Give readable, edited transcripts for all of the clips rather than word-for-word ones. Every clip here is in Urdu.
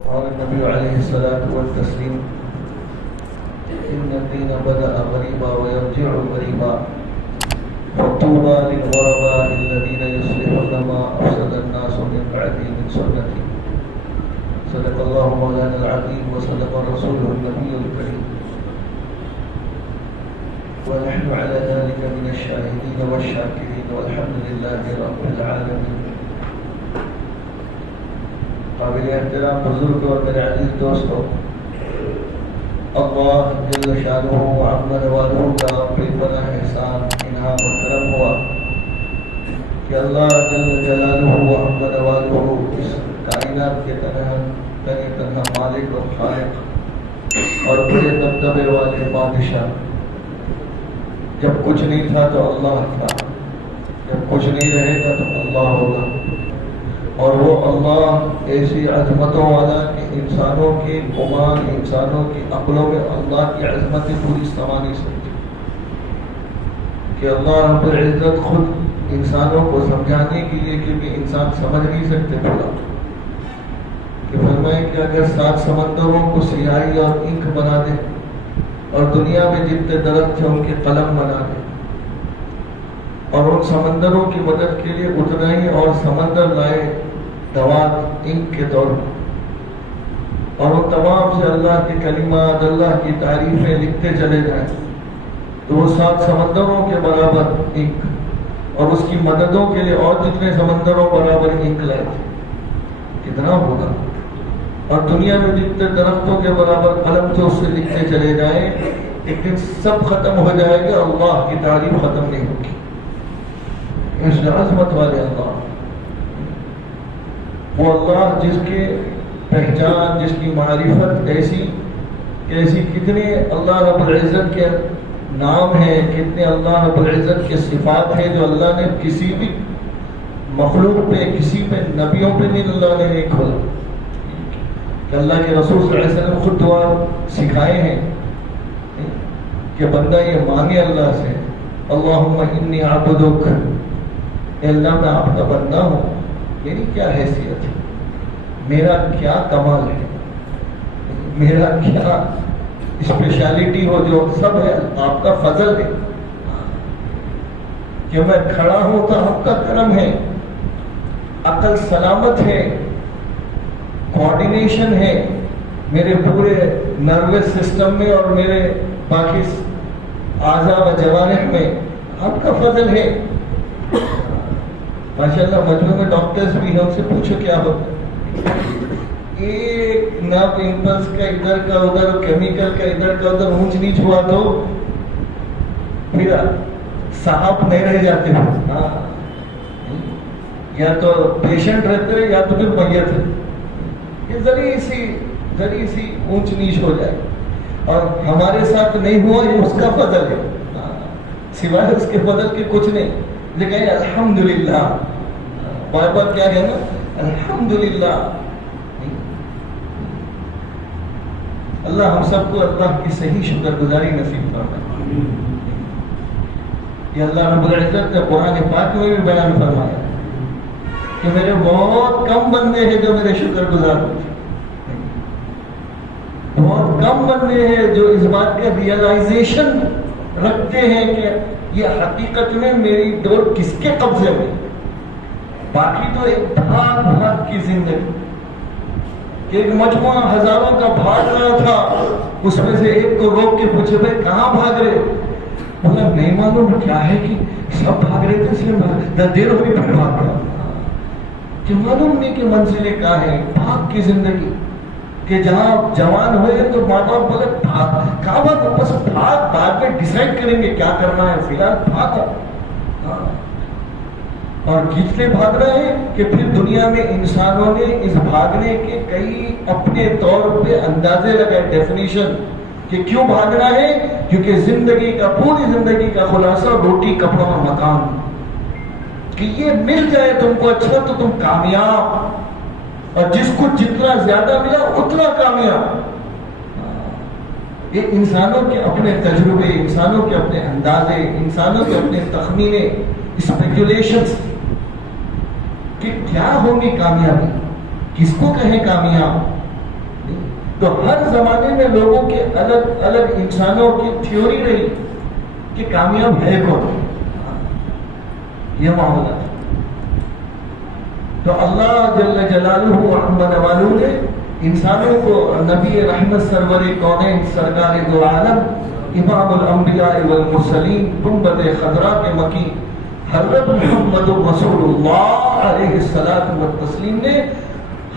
قال النبي عليه الصلاة والتسليم إن الدين بدأ غريبا ويرجع غريبا فطوبى للغرباء الذين يصلحون ما أفسد الناس من بعدي من سنتي. صدق الله مولانا العظيم وصدق رسوله النبي الكريم ونحن على ذلك من الشاهدين والشاكرين والحمد لله رب العالمين. قابل احترام بزرگ اور میرے عزیز دوستوں، اللہ جل شانہ و عم نوالہ کا بے پناہ احسان انعام و کرم ہوا کہ اللہ جل جلالہ و عم نوالہ اس کائنات کے تنہا مالک اور خالق اور بڑے دبدبے والے بادشاہ، جب کچھ نہیں تھا تو اللہ تھا، جب کچھ نہیں رہے گا تو اللہ ہوگا، اور وہ اللہ ایسی عظمتوں والا کہ انسانوں کے گمان، انسانوں کی عقلوں میں اللہ کی عظمتیں پوری سما نہیں سکتی، کہ اللہ رب العزت خود انسانوں کو سمجھانے کے لیے، کیونکہ انسان سمجھ نہیں سکتے پورا، کہ فرمائے کہ اگر 7 سمندروں کو سیاہی اور انک بنا دے اور دنیا میں جتنے درخت ہیں ان کے قلم بنا دے اور ان سمندروں کی مدد کے لیے اتنا ہی اور سمندر لائے دوات انک کے طور پر، اور ان تمام سے اللہ کے کلمات، اللہ کی تعریفیں لکھتے چلے جائیں، تو وہ 7 سمندروں کے برابر انک اور اس کی مددوں کے لیے اور جتنے سمندروں برابر انک لائے تھے، کتنا ہوگا؟ اور دنیا میں جتنے درختوں کے برابر قلم تھے اس سے لکھتے چلے جائیں، ایک دن سب ختم ہو جائے گا، اللہ کی تعریف ختم نہیں ہوگی۔ اس عظمت والے اللہ، وہ اللہ جس کے پہچان، جس کی معرفت ایسی کتنے اللہ رب العزت کے نام ہیں، کتنے اللہ رب العزت کے صفات ہیں جو اللہ نے کسی بھی مخلوق پہ، کسی پہ، نبیوں پہ نہیں اللہ نے نہیں کھولا، کہ اللہ کے رسول صلی اللہ علیہ وسلم خود دعا سکھائے ہیں کہ بندہ یہ مانگے اللہ سے، اللہم انی عبدک، اے اللہ میں آپ کا بندہ ہوں، میری کیا حیثیت ہے، میرا کیا کمال ہے، میرا کیا اسپیشلٹی ہو، جو سب ہے آپ کا فضل ہے، کہ میں کھڑا ہوں تو آپ کا کرم ہے، عقل سلامت ہے، کوارڈینیشن ہے میرے پورے نروس سسٹم میں اور میرے باقی اعضاء و جوارح میں، آپ کا فضل ہے۔ ماشاءاللہ مجموعے میں ڈاکٹرز بھی ہیں، ان سے پوچھو کیا ہوتا ہے، ایک نرو امپلس کا ادھر کا ادھر، کیمیکل کا ادھر کا ادھر اونچ نیچ ہوا تو پھر صاحب نہیں رہ جاتے ہو، یا تو پیشنٹ رہتے ہیں یا تو پھر میت ہے، یہ ذریعی سی اونچ نیچ ہو جائے، اور ہمارے ساتھ نہیں ہوا، یہ اس کا فضل ہے، سوائے اس کے فضل کے کچھ نہیں، لیکن الحمدللہ، بار بار کیا کہنا، الحمدللہ۔ اللہ ہم سب کو اللہ کی صحیح شکر گزاری نصیب فرمائے۔ یہ اللہ رب العزت نے قرآن پاک میں بھی بیان فرمایا کہ میرے بہت کم بندے ہیں جو میرے شکر گزار ہوتے، بہت کم بندے ہیں جو اس بات کا ریئلائزیشن رکھتے ہیں کہ یہ حقیقت میں میری ڈور کس کے قبضے میں، باقی تو ایک بھاگ کی زندگی، کہ ایک مجموعہ ہزاروں کا بھاگ رہا تھا، اس میں سے ایک کو روک کے پوچھے بھائی کہاں بھاگ رہے، بولا نہیں معلوم، کیا ہے کہ سب بھاگ رہے تھے، صرف دیر ہوئی پھر بھاگ گیا، کہ معلوم نہیں کہ منزلیں کہاں ہیں، بھاگ کی زندگی، کہ جہاں جوان ہوئے تو ماں باپ بولے بھاگ، کہاں بھاگ، بس بھاگ، بعد میں ڈیسائیڈ کریں گے کیا کرنا ہے، فی الحال بھاگو۔ اور کتنے بھاگ رہے ہیں کہ پھر دنیا میں انسانوں نے اس بھاگنے کے کئی اپنے طور پہ اندازے لگائے، ڈیفینیشن، کہ کیوں بھاگنا ہے، کیونکہ زندگی کا، پوری زندگی کا خلاصہ روٹی، کپڑا اور مکان، کہ یہ مل جائے تم کو اچھا تو تم کامیاب، اور جس کو جتنا زیادہ ملا اتنا کامیاب۔ یہ انسانوں کے اپنے تجربے، انسانوں کے اپنے اندازے، انسانوں کے اپنے تخمینے، اسپیکولیشنز کہ کیا ہوگی کامیابی، کس کو کہیں کامیاب، تو ہر زمانے میں لوگوں کے الگ الگ انسانوں کی تھیوری رہی کہ کامیاب ہے کون، یہ معاملہ تھا۔ تو اللہ جل جلالہ و عظم نوالہ نے انسانوں کو نبی رحمت سرور کونین سرکار دو عالم امام الانبیاء والمرسلین گنبد خضرا کے مکی حضرت محمد رسول اللہ علیہ الصلوۃ والتسلیم نے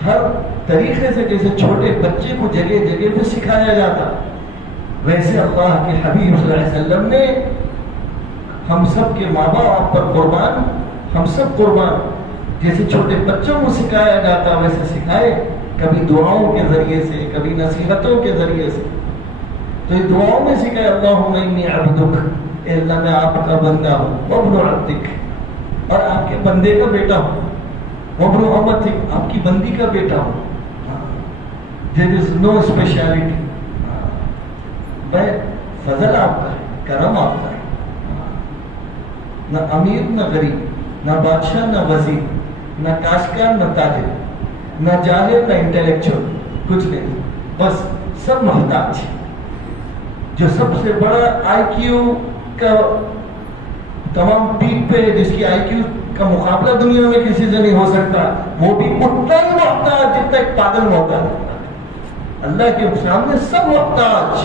ہر طریقے سے، جیسے چھوٹے بچے کو جگہ جگہ پہ سکھایا جاتا، ویسے اللہ کے حبیب صلی اللہ علیہ وسلم نے ہم سب کے ماں باپ پر قربان، ہم سب قربان، جیسے چھوٹے بچوں کو سکھایا جاتا ویسے سکھائے، کبھی دعاؤں کے ذریعے سے، کبھی نصیحتوں کے ذریعے سے۔ تو یہ دعاؤں میں سکھائے، اللہم انی عبدک، اے اللہ میں آپ کا بندہ ہوں، وابن عبدک، اور آپ کے بندے کا بیٹا ہوں، وابن امتک، آپ کی بندی کا بیٹا ہوں۔ There is no speciality، فضل آپ کا ہے، کرم آپ کا ہے، نہ امیر نہ غریب، نہ بادشاہ نہ وزیر، نہ کاشتکار نہ تاجر، نہ جاہل نہ انٹلیکچوئل، کچھ نہیں، بس سب محتاج۔ جو سب سے بڑا آئی کیو کا تمام پیک پہ، جس کی آئی کیو کا مقابلہ دنیا میں کسی سے نہیں ہو سکتا، وہ بھی اتنا ہی محتاج جتنا ایک پاگل محتاج۔ اللہ کے سامنے سب محتاج۔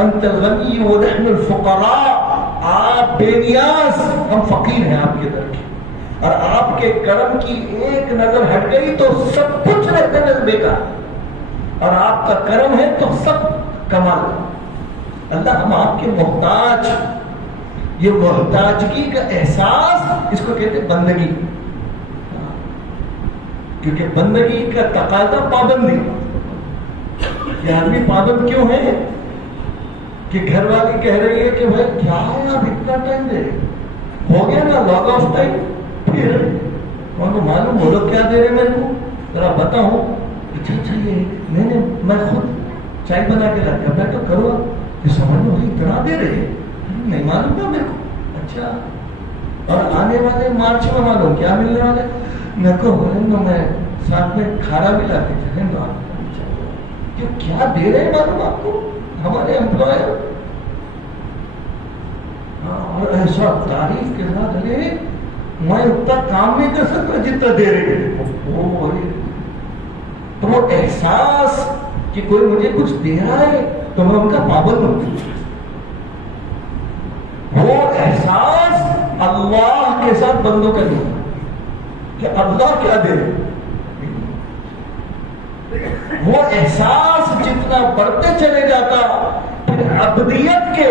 انت الغنی ونحن الفقراء، آپ بے نیاز، ہم فقیر ہیں آپ کے در کے، اور آپ کے کرم کی ایک نظر ہٹ گئی تو سب کچھ رہتے ہیں بیکار، اور آپ کا کرم ہے تو سب کمال۔ اللہ ہم آپ کے محتاج۔ یہ محتاجگی کا احساس، اس کو کہتے ہیں بندگی، کیونکہ بندگی کا تقاضا پابندی۔ یہ آدمی پابند کیوں ہے کہ گھر والی کہہ رہی ہے کہ بھائی کیا ہے آپ اتنا ٹائم دے رہے، ہو گیا نا لاگ آف ٹائم، پھر ان کو معلوم ہو لوگ کیا دے رہے میرے کو، ذرا بتاؤ۔ اچھا اچھا، یہ میں خود چائے بنا کے رکھا، بیٹھو کرو، یہ سمجھ میں اتنا دے رہے، نہیں معلوم تھا میرے کو۔ اچھا، اور آنے والے مارچ میں معلوم کیا ملنے والے، میں کہوں میں ساتھ میں کھانا بھی لاتے چلیں گا، کیا دے رہے ہیں معلوم آپ کو ہمارے امپلائر، اور ایسا تعریف کے ساتھ، ارے میں اتنا کام نہیں کر سکتا جتنا دے رہے ہیں۔ تو وہ احساس کہ کوئی مجھے کچھ دے رہا ہے تو میں ان کا پابند ہوں، وہ احساس اللہ کے ساتھ بندوں کا نہیں کہ اللہ کیا دے رہے۔ وہ احساس جتنا بڑھتے چلے جاتا، پھر عبدیت کے،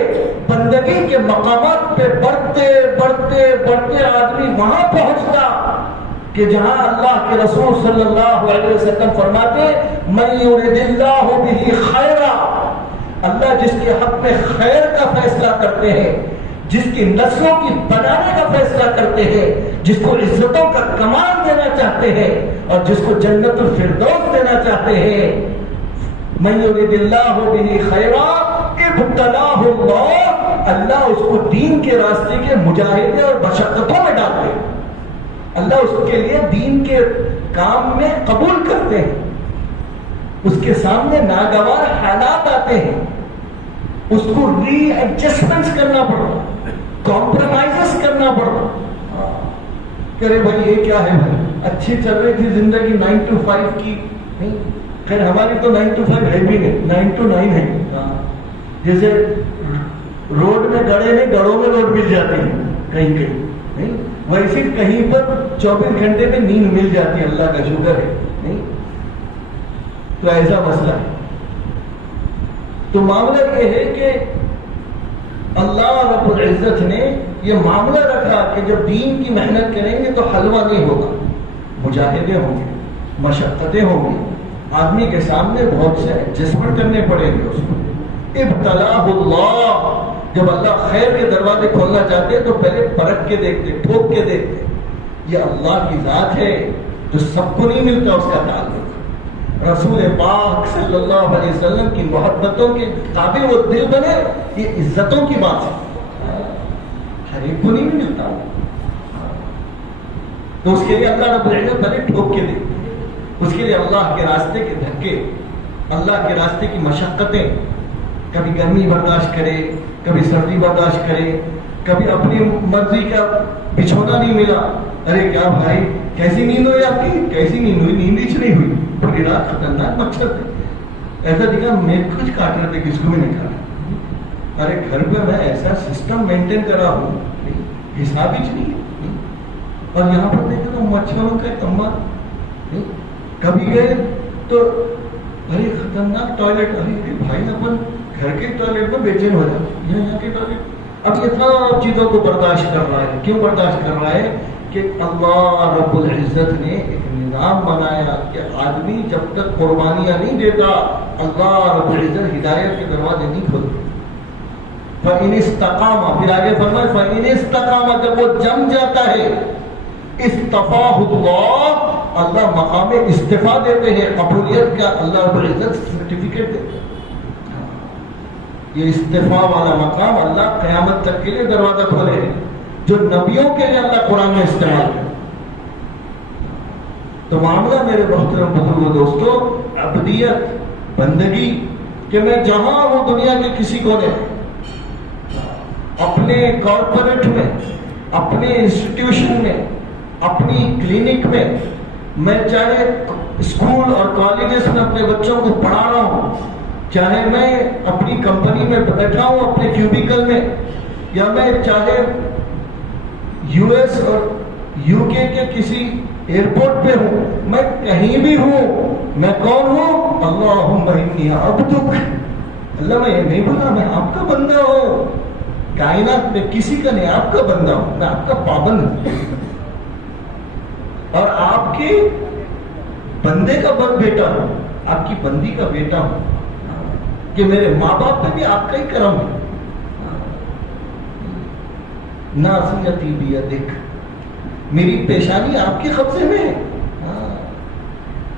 بندگی کے مقامات پہ بڑھتے بڑھتے بڑھتے آدمی وہاں پہنچتا کہ جہاں اللہ کے رسول صلی اللہ علیہ وسلم فرماتے، من یرد اللہ بہ خیرا، اللہ جس کے حق میں خیر کا فیصلہ کرتے ہیں، جس کی نسلوں کی بنانے کا فیصلہ کرتے ہیں، جس کو عزتوں کا کمال دینا چاہتے ہیں، اور جس کو جنت الفردوس دینا چاہتے ہیں، من یرد اللہ بہ خیرا ابتلاہ اللہ، اللہ اس کو دین کے راستے کے مجاہدے اور مشقتوں میں ڈالتے ہیں، اللہ اس کے لیے دین کے کام میں قبول کرتے ہیں، اس کے سامنے ناگوار حالات آتے ہیں، اس کو ری ایڈجسٹمنٹس کرنا پڑتا، کمپرومائزز کرنا پڑتا، کہ ارے بھائی یہ کیا ہے بھائی، اچھی چل رہی تھی زندگی 9 to 5 کی، نہیں خیر ہماری تو 9 to 5 ہے بھی نہیں، 9 to 9 ہے، جیسے روڈ میں گڑے نہیں، گڑوں میں روڈ مل جاتے ہیں کہیں کہیں، نہیں ویسے کہیں پر 24 گھنٹے میں نیند مل جاتی ہے، اللہ کا شکر ہے، نہیں تو ایسا مسئلہ ہے۔ تو معاملہ یہ ہے کہ اللہ رب العزت نے یہ معاملہ رکھا کہ جب دین کی محنت کریں گے تو حلوہ نہیں ہوگا، مجاہدے ہوں گے، مشقتیں ہوں گی، آدمی کے سامنے بہت سے ایڈجسٹمنٹ کرنے پڑیں گے، اس کو ابتلاہ اللہ، جب اللہ خیر کے دروازے کھولنا چاہتے تو پہلے پرکھ کے دیکھتے، ٹھوک کے دیکھتے، یہ اللہ کی ذات ہے جو سب کو نہیں ملتا اس کا تعلق۔ رسول پاک صلی اللہ علیہ وسلم کی محبتوں کے قابل وہ دل بنے، یہ عزتوں کی بات ہے، ہر ایک کو نہیں ملتا، تو اس کے لیے اللہ رب العزت پہلے ٹھوک کے دیکھتے، اس کے لیے اللہ کے راستے کے دھکے، اللہ کے راستے کی مشقتیں، کبھی گرمی برداشت کرے، کبھی سردی برداشت کرے، کبھی اپنی مرضی کا بچھونا نہیں ملا، ارے کیا بھائی کیسی نیند ہوئی آپ کی؟ کیسی نیند ہوئی؟ نیند ہی نہیں ہوئی، پوری رات خطرناک مچھر تھے، ایسا دکھا میں کچھ کاٹ رہے تھے، کس کو بھی نہیں کاٹا۔ ارے گھر پہ میں ایسا سسٹم مینٹین کرا ہوں، حساب ہی نہیں ہے، اور یہاں پر دیکھ رہا ہوں مچھروں کا کمبا۔ کبھی گئے تو ارے خطرناک ٹوائلٹ، ارے بھائی اپن گھر کے ٹوائلٹ میں بے چین ہو جاتا، یہاں کے ٹوائلٹ۔ اب یہ سب چیزوں کو برداشت کر رہا ہے، کیوں برداشت کر رہا ہے؟ کہ اللہ رب العزت نے ایک نظام بنایا کہ آدمی جب تک قربانیاں نہیں دیتا اللہ رب العزت ہدایت کے دروازے نہیں کھولتے۔ فَإِنِ اسْتَقَامَ، پھر آگے فرمائے فَإِنِ اسْتَقَامَ، جب وہ جم جاتا ہے اصطفاہ اللہ، اللہ مقام استفا دیتے ہیں، قبولیت کا اللہ رب العزت سرٹیفکیٹ دیتے ہیں۔ یہ استفا والا مقام اللہ قیامت تک کے لیے دروازہ کھولے ہیں، جو نبیوں کے لیے اللہ قرآن میں استعمال ہے۔ تو معاملہ میرے محترم بزرگوں دوستو عبدیت، بندگی، کہ میں جہاں ہوں دنیا کے کسی کونے، اپنے کارپوریٹ میں، اپنے انسٹیٹیوشن میں، اپنی کلینک میں چاہے اسکول اور کالجز میں اپنے بچوں کو پڑھا رہا ہوں، چاہے میں اپنی کمپنی میں بیٹھا ہوں اپنے کیوبیکل میں، یا میں چاہے یو ایس اور یو کے کسی ایئرپورٹ پہ ہوں، میں کہیں بھی ہوں، میں کون ہوں؟ اللہم انی عبدک، اللہ میں یہ نہیں بولا میں آپ کا بندہ ہوں، کائنات میں کسی کا نہیں، آپ کا بندہ ہوں، میں آپ کا پابند ہوں، اور آپ کے بندے کا بیٹا ہوں، آپ کی بندی کا بیٹا ہوں، کہ میرے ماں باپ پہ بھی آپ کا ہی کرم ہے۔ ناصیتی بیدک، میری پیشانی آپ کے قبضے میں ہے،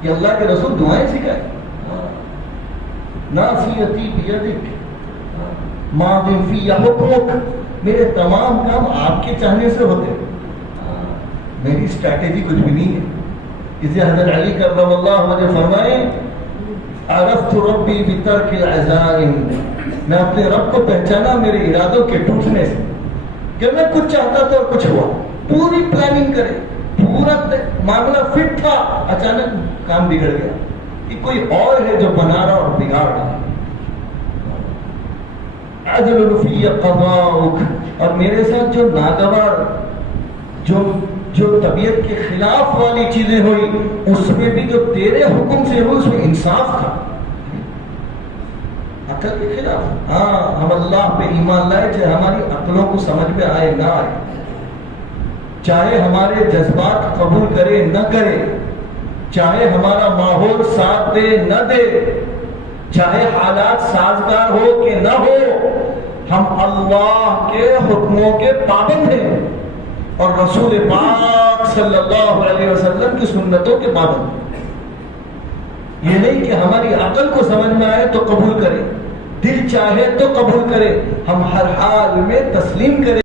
یہ اللہ کے رسول دعائیں سکھائے۔ ناصیتی بیدک ماض فی حکمک، میرے تمام کام آپ کے چاہنے سے ہوتے ہیں، میری اسٹریٹجی کچھ بھی نہیں ہے۔ اسے حضرت علی کرم اللہ وجہ فرمائے عرفت ربی بترک العزائم، میں اپنے رب کو پہچانا میرے ارادوں کے ٹوٹنے سے، کہ میں کچھ چاہتا تھا اور کچھ ہوا، پوری پلاننگ کرے، پورا معاملہ فٹ تھا، اچانک کام بگڑ گیا، کہ کوئی اور ہے جو بنا رہا اور بگاڑ رہا ہے۔ عدل فی قضاؤک، اور میرے ساتھ جو ناگوار، جو طبیعت کے خلاف والی چیزیں ہوئی، اس میں بھی جو تیرے حکم سے ہوئی اس میں انصاف تھا، عقل کے خلاف۔ ہاں ہم اللہ پہ ایمان لائے، چاہے ہماری عقلوں کو سمجھ میں آئے نہ آئے، چاہے ہمارے جذبات قبول کرے نہ کرے، چاہے ہمارا ماحول ساتھ دے نہ دے، چاہے حالات سازگار ہو کہ نہ ہو، ہم اللہ کے حکموں کے پابند ہیں اور رسول پاک صلی اللہ علیہ وسلم کی سنتوں کے پابند۔ یہ نہیں کہ ہماری عقل کو سمجھ میں آئے تو قبول کرے، دل چاہے تو قبول کرے، ہم ہر حال میں تسلیم کریں۔